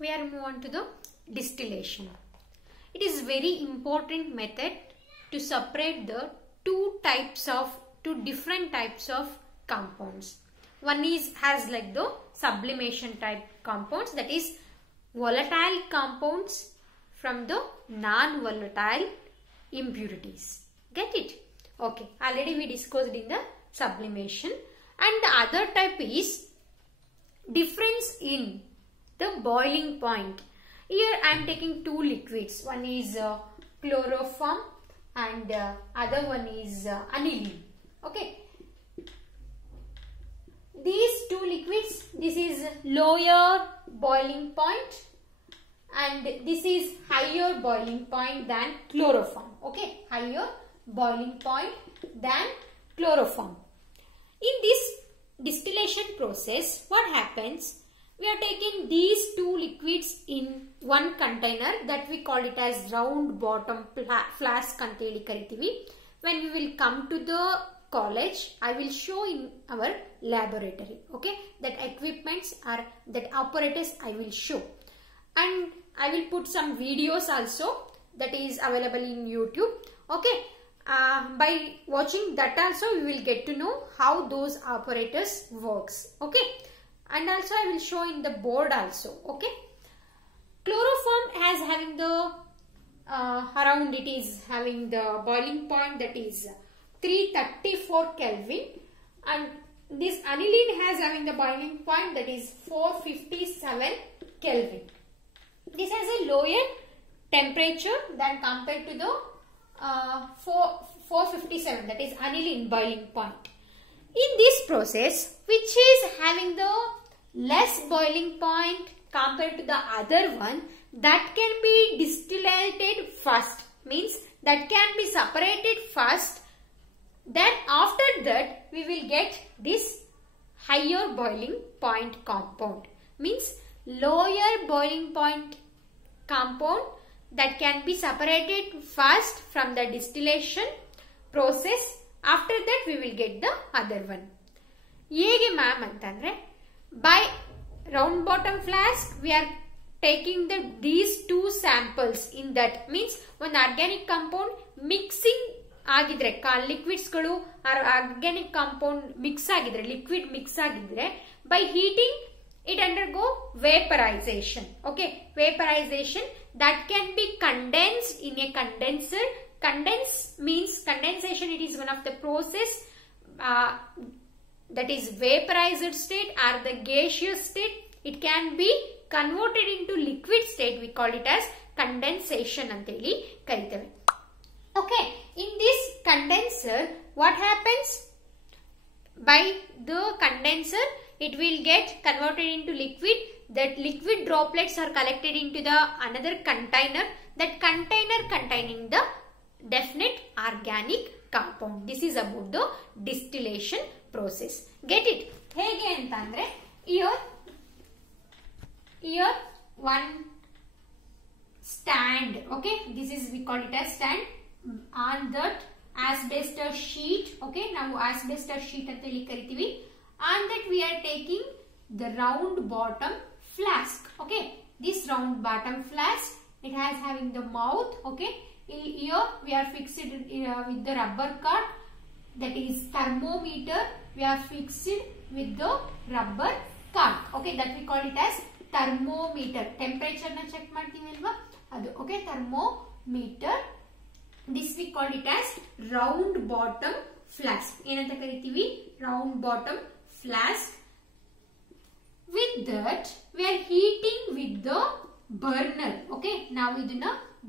we are move on to the distillation. It is very important method to separate the two different types of compounds. One is has like the sublimation type compounds, that is volatile compounds from the non-volatile impurities. Get it? Okay, already we discussed in the sublimation. And the other type is difference in the boiling point. Here I am taking two liquids. One is chloroform and other one is aniline. Okay. These two liquids, this is lower boiling point and this is higher boiling point than chloroform. Okay, higher boiling point than chloroform. In this distillation process, what happens? We are taking these two liquids in one container that we call it as round bottom flask ante heli kariತೀವಿ. When we will come to the college, I will show in our laboratory. Okay, that equipments are, that apparatus I will show, and I will put some videos also that is available in YouTube. Okay, by watching that also we will get to know how those apparatus works. Okay, and also I will show in the board also. Okay, chloroform has having the around, it is having the boiling point that is 334 Kelvin, and this aniline has having the boiling point that is 457 Kelvin. This has a lower temperature than compared to the 457, that is aniline boiling point. In this process, which is having the less boiling point compared to the other one, that can be distillated first, means that can be separated first. Then after that we will get this higher boiling point compound, means lower boiling point compound that can be separated first from the distillation process. After that we will get the other one. Hege ma'am antandre, by round bottom flask we are taking these two samples. In that means one organic compound mixing ಆಗಿದ್ರೆ, liquids ಗಳು organic compound mix ಆಗಿದ್ರೆ, liquid mix ಆಗಿದ್ರೆ, by heating it undergo vaporization. Okay, vaporization that can be condensed in a condenser. Condense means condensation, it is one of the process that is vaporized state or the gaseous state. It can be converted into liquid state. We call it as condensation anteli karitave. Okay, in this condenser, what happens? By the condenser, it will get converted into liquid. That liquid droplets are collected into the another container. That container containing the definite organic compound. This is about the distillation process. Get it? Hege antandre, here one stand. Okay, this is, we call it as stand. On that asbestos sheet. Okay, now asbestos sheet anteli kariತೀವಿ. On that we are taking the round bottom flask. Okay, this round bottom flask, it has having the mouth. Okay, here we are fixed with the rubber cord, that is thermometer. We are fixed with the rubber cord. Okay, that we call it as thermometer. Temperature na check ಮಾಡ್ತೀವಿ ಅಲ್ವಾ ಅದು. Okay, thermometer. This we call it as round bottom flask. ಏನಂತ ಕರಿತೀವಿ? Round bottom flask. With that we are heating with the burner. Okay, ನಾವು ಇದನ್ನ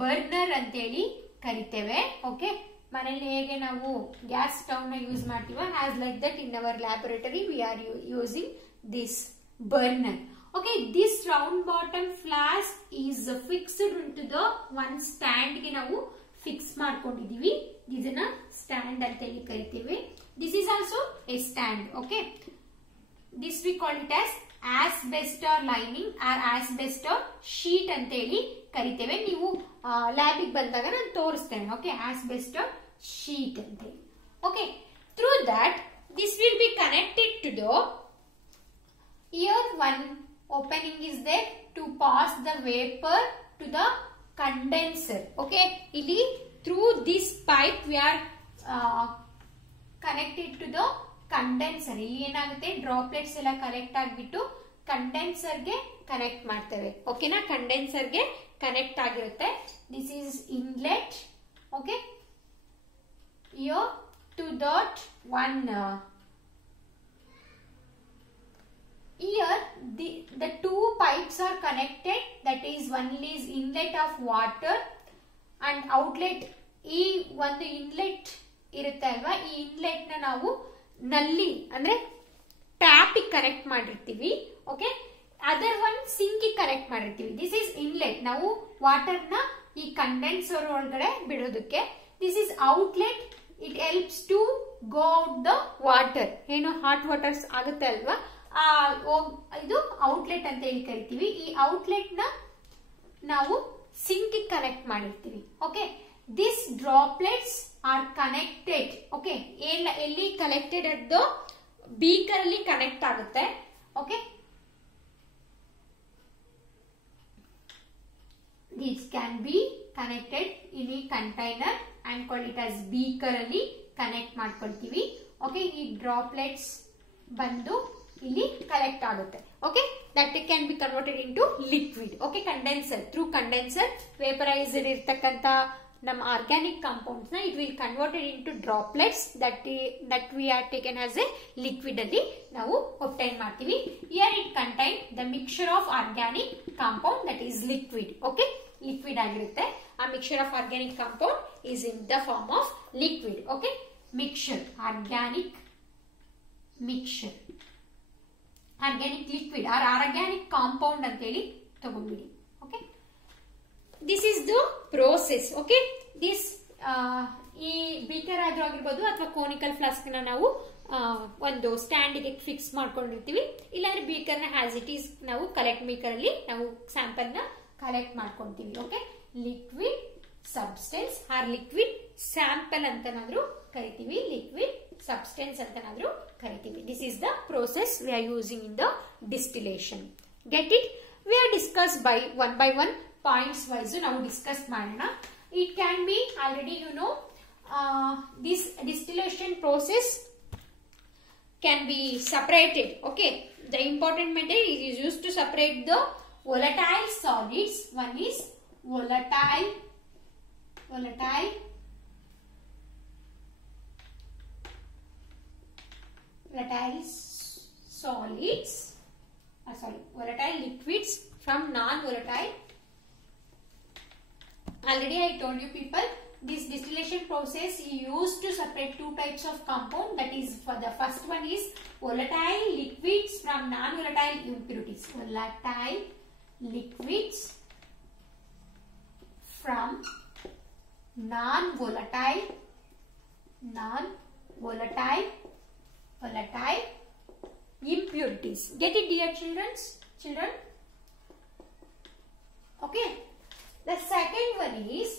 burner ಅಂತ ಹೇಳಿ ಕರಿತೇವೆ. Okay, ಮನೆಯಲ್ಲಿ ಹೇಗೆ ನಾವು ಗ್ಯಾಸ್ ಸ್ಟವ್ ನ ಯೂಸ್ ಮಾಡ್ತೀವ, as like that in our laboratory we are using this burner. Okay, this round bottom flask is fixed into the one stand ಗೆ ನಾವು ಫಿಕ್ಸ್ ಮಾಡ್ಕೊಂಡಿದೀವಿ. ಇದನ್ನ ಸ್ಟ್ಯಾಂಡ್ ಅಂತ ಹೇಳಿ ಕರಿತೀವಿ. This is also a stand. Okay, this we call it as asbestos lining or asbestos sheet ಅಂತ ಹೇಳಿ ಕರಿತೇವೆ. ನೀವು ಲ್ಯಾಬ್ ಗೆ ಬಂದಾಗ ನಾನು ತೋರಿಸ್ತೇನೆ. Okay, asbestos sheet ಅಂತ ಹೇಳಿ. Okay, through that this will be connected to the here one opening is there to pass the vapor to the condenser. Okay, ಇಲ್ಲಿ through this pipe we are connected to the condenser. ಇಲ್ಲಿ ಏನಾಗುತ್ತೆ droplets ಎಲ್ಲ collect ಆಗಿಬಿಟ್ಟು condenser ಗೆ connect ಮಾಡ್ತೇವೆ. ಓಕೆನಾ, condenser ಗೆ connect ಆಗಿರುತ್ತೆ. This is inlet. Okay, here to that one here the two pipes are connected. That is, one is inlet of water and outlet. ಈ ಒಂದು ಇನ್ಲೆಟ್ ಇರುತ್ತೆ ಅಲ್ವಾ, ಈ ಇನ್ಲೆಟ್ ನ ನಾವು ನಲ್ಲಿ ಅಂದ್ರೆ ಟ್ಯಾಪ್ ಕನೆಕ್ಟ್ ಮಾಡಿರ್ತೀವಿ. Okay, other one sink connect ಮಾಡಿರ್ತೀವಿ. This is inlet. ನಾವು ವಾಟರ್ ನ ಈ ಕಂಡೆನ್ಸರ್ ಒಳಗಡೆ ಬಿಡೋದಕ್ಕೆ. This is outlet. It helps to go out the water. ಏನು ಹಾಟ್ ವಾಟರ್ಸ್ ಆಗುತ್ತೆ ಅಲ್ವಾ, ಇದು ಔಟ್ಲೆಟ್ ಅಂತ ಹೇಳಿ ಕರಿತೀವಿ. ಈ ಔಟ್ಲೆಟ್ ನ ನಾವು ಸಿಂಕ್ ಕನೆಕ್ಟ್ ಮಾಡಿರ್ತೀವಿ. Okay, this droplets are connected. Okay, ಎಲ್ಲಿ ಕನೆಕ್ಟೆಡ್ ಅದು ಬೀಕರ್ ಅಲ್ಲಿ ಕನೆಕ್ಟ್ ಆಗುತ್ತೆ. Okay, this can be connected in a container and call it as beaker ಅಲ್ಲಿ ಕನೆಕ್ಟ್ ಮಾಡ್ಕೊಳ್ತೀವಿ. ಓಕೆ, ಈ ಡ್ರಾಪ್ಲೆಟ್ಸ್ ಬಂದು ಇಲ್ಲಿ ಕಲೆಕ್ಟ್ ಆಗುತ್ತೆ. Okay, that can be converted into liquid. Okay, condenser, through condenser vaporized ಇರ್ತಕ್ಕಂಥ ನಮ್ಮ ಆರ್ಗ್ಯಾನಿಕ್ ಕಾಂಪೌಂಡ್ಸ್ ನ it will converted into droplets that we are taken as a liquid ಅಲ್ಲಿ ನಾವು ಒಬ್ಟೈನ್ ಮಾಡ್ತೀವಿ. Here it contain the mixture of organic compound that is liquid. Okay, liquid ಆಗಿರುತ್ತೆ. ಆ mixture of organic compound is in the form of liquid. Okay, mixture, organic mixture, organic liquid or organic compound ಅಂತ ಹೇಳಿ ತಗೊಂಡ್ಬಿಡಿ. Okay, this is the process. Okay, this ಈ beaker ಆದ್ರೂ ಆಗಿರ್ಬೋದು ಅಥವಾ conical flask ನ ನಾವು ಒಂದು ಸ್ಟ್ಯಾಂಡ್ ಗೆ ಫಿಕ್ಸ್ ಮಾಡ್ಕೊಂಡಿರ್ತೀವಿ. ಇಲ್ಲಾಂದ್ರೆ ಬೀಕರ್ ನ ಹ್ಯಾಸ್ ಇಟ್ ಈಸ್ ನಾವು ಕಲೆಕ್ಟ್ ಬೀಕರ್ ಅಲ್ಲಿ ನಾವು ಸ್ಯಾಂಪಲ್ ನ ಕಲೆಕ್ಟ್ ಮಾಡ್ಕೊಂತೀವಿ. Okay, liquid substance or liquid sample ಅಂತನಾದ್ರೂ ಕರಿತೀವಿ, ಲಿಕ್ವಿಡ್ ಸಬ್ಸ್ಟೆನ್ಸ್ ಅಂತನಾದ್ರೂ ಕರಿತೀವಿ. This is the process we are using in the distillation. Get it? We are discuss by one points wise ನಾವು discuss ಮಾಡೋಣ. It can be already you know this distillation process can be separated. Okay, the important method is used to separate the volatile solids. One is volatile solids, volatile liquids from non-volatile. Already I told you people, this distillation process is used to separate two types of compound. That is, for the first one is volatile liquids from non-volatile impurities. Volatile liquids from non-volatile impurities. Get it, dear children? Okay. The second one is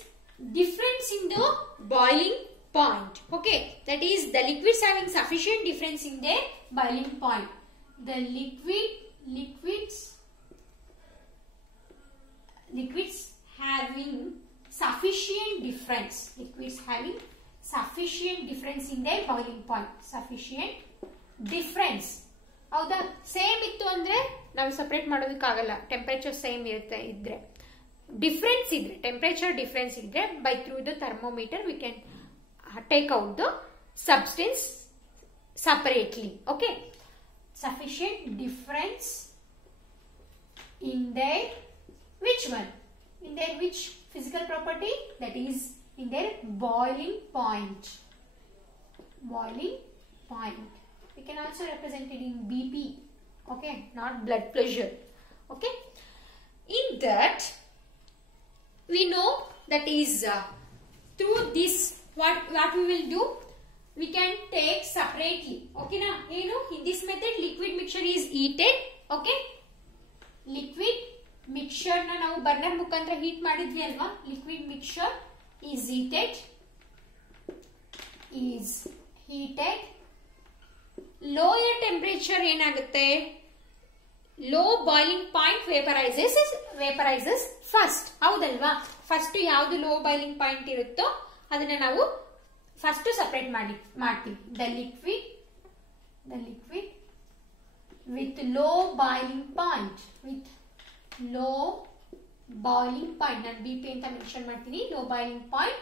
difference in the boiling point. Okay, that is the liquids having sufficient difference in their boiling point. The liquids having sufficient difference. Liquids having sufficient difference in their boiling point. Sufficient difference. ಹೌದಾ? Same ಇತ್ತು ಅಂದ್ರೆ ನಾವು separate ಮಾಡೋದಕ್ಕಾಗಲ್ಲ. Temperature same ಇರುತ್ತೆ ಇದ್ರೆ, difference ಇದ್ರೆ, temperature difference ಇದ್ರೆ, by through the thermometer we can take out the substance separately. Okay, sufficient difference in their which one? In their which physical property? That is in their boiling point. Boiling point. We can also represent it in BP. Okay, not blood pressure. Okay, in that we know that is through this what we will do, we can take separately. Okay na, you know, in this method liquid mixture is heated. Okay, liquid mixture ನ ನಾವು burner ಮುಖಾಂತರ heat ಮಾಡಿದ್ವಿ ಅಲ್ವಾ. Liquid mixture is heated. Lower temperature ಏನಾಗುತ್ತೆ, low boiling point ವೇಪರೈಸಸ್ first. ಹೌದಲ್ವಾ? First ಯಾವ್ದು low boiling point ಇರುತ್ತೋ ಅದನ್ನ ನಾವು ಫಸ್ಟ್ ಸಪರೇಟ್ ಮಾಡ್ತೀವಿ. The liquid with low boiling point, ನಾನು BP ಅಂತ ಮೆನ್ಷನ್ ಮಾಡ್ತೀನಿ. low boiling point,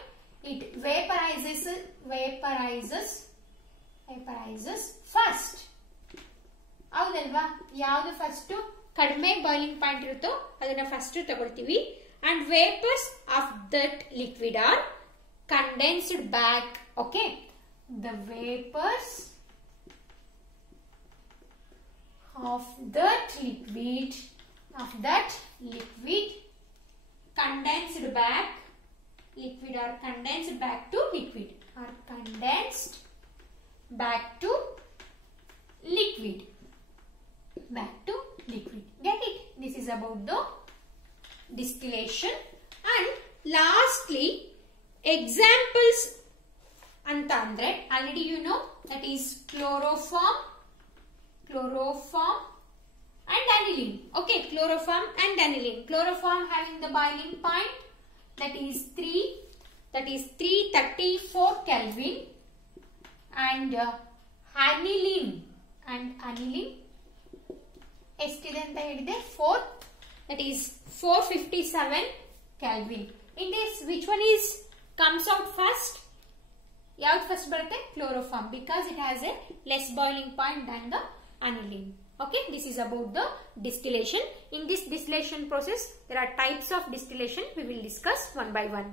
it vaporizes first. ಹೌದಲ್ವಾ? ಯಾವುದು ಫಸ್ಟ್ ಕಡಿಮೆ ಬಾಯ್ಲಿಂಗ್ ಪಾಯಿಂಟ್ ಇರುತ್ತೋ ಅದನ್ನ ಫಸ್ಟ್ ತಗೊಳ್ತೀವಿ. And vapours of that liquid are condensed back. Okay, the vapours of that liquid condensed back to liquid. Get it? This is about the distillation. And lastly, examples anta andre already you know, that is chloroform and aniline. Okay, chloroform and aniline. Chloroform having the boiling point that is 334 Kelvin, and aniline ಎಷ್ಟಿದೆ ಅಂತ ಹೇಳಿದೆ 4, that is 457 Kelvin. In this, which one comes out first? ಯಾವ್ದು first ಬರುತ್ತೆ? Chloroform, because it has a less boiling point than the aniline. Okay, this is about the distillation. In this distillation process, there are types of distillation we will discuss one by one.